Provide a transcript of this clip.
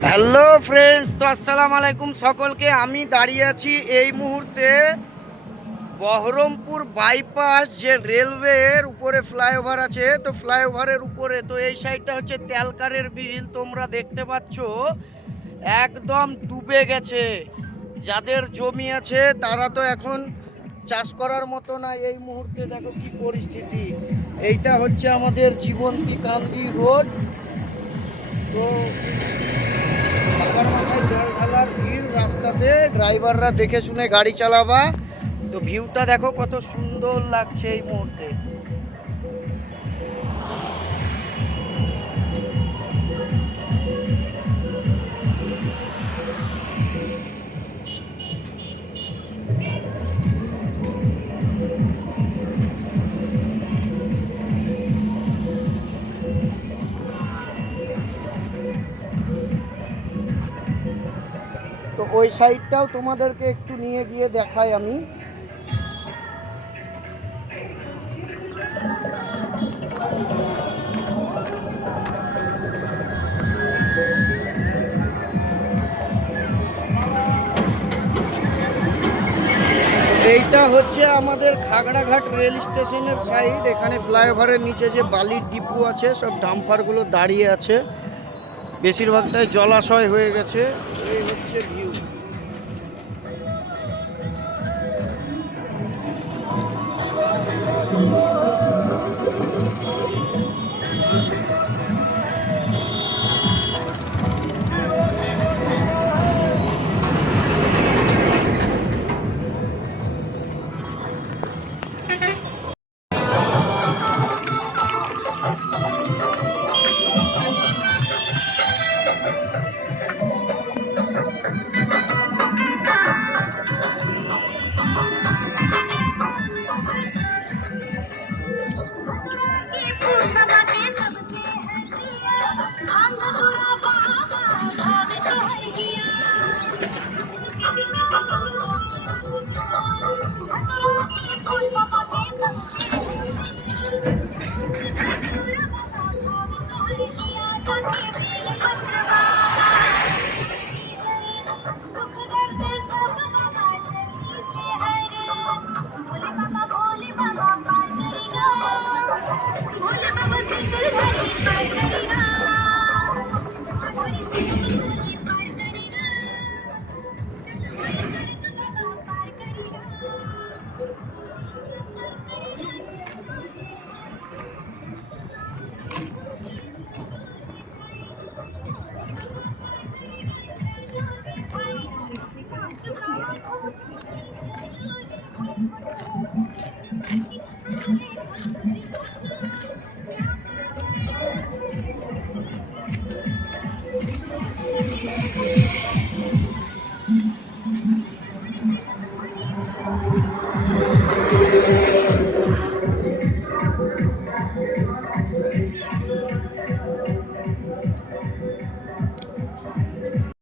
Hello friends, তো আসসালামু আলাইকুম সকলকে। আমি দাঁড়িয়ে আছি এই মুহূর্তে বহরমপুর বাইপাস, যে রেলওয়ের উপরে ফ্লাইওভার আছে, তো ফ্লাইওভারের উপরে। তো এই সাইডটা হচ্ছে তেলকারের বিল, তোমরা দেখতে পাচ্ছ একদম ডুবে গেছে। যাদের জমি আছে তারা তো এখন চাষ করার মতো না। এই মুহূর্তে দেখো কি পরিস্থিতি। এইটা হচ্ছে আমাদের জীবন্তী কান্দি রোড। তো মাথায় জল ঢালার ভিড় রাস্তাতে, ড্রাইভাররা দেখে শুনে গাড়ি চালাবা। তো ভিউটা দেখো কত সুন্দর লাগছে এই মুহূর্তে। তো ওই সাইডটাও তোমাদেরকে একটু নিয়ে গিয়ে দেখাই আমি। এইটা হচ্ছে আমাদের খাগড়াঘাট রেল স্টেশনের সাইড। এখানে ফ্লাইওভারের নিচে যে বালির ডিপো আছে, সব ডাম্পারগুলো দাঁড়িয়ে আছে, বেশিরভাগটাই জলাশয় হয়ে গেছে। এই হচ্ছে ভিউ।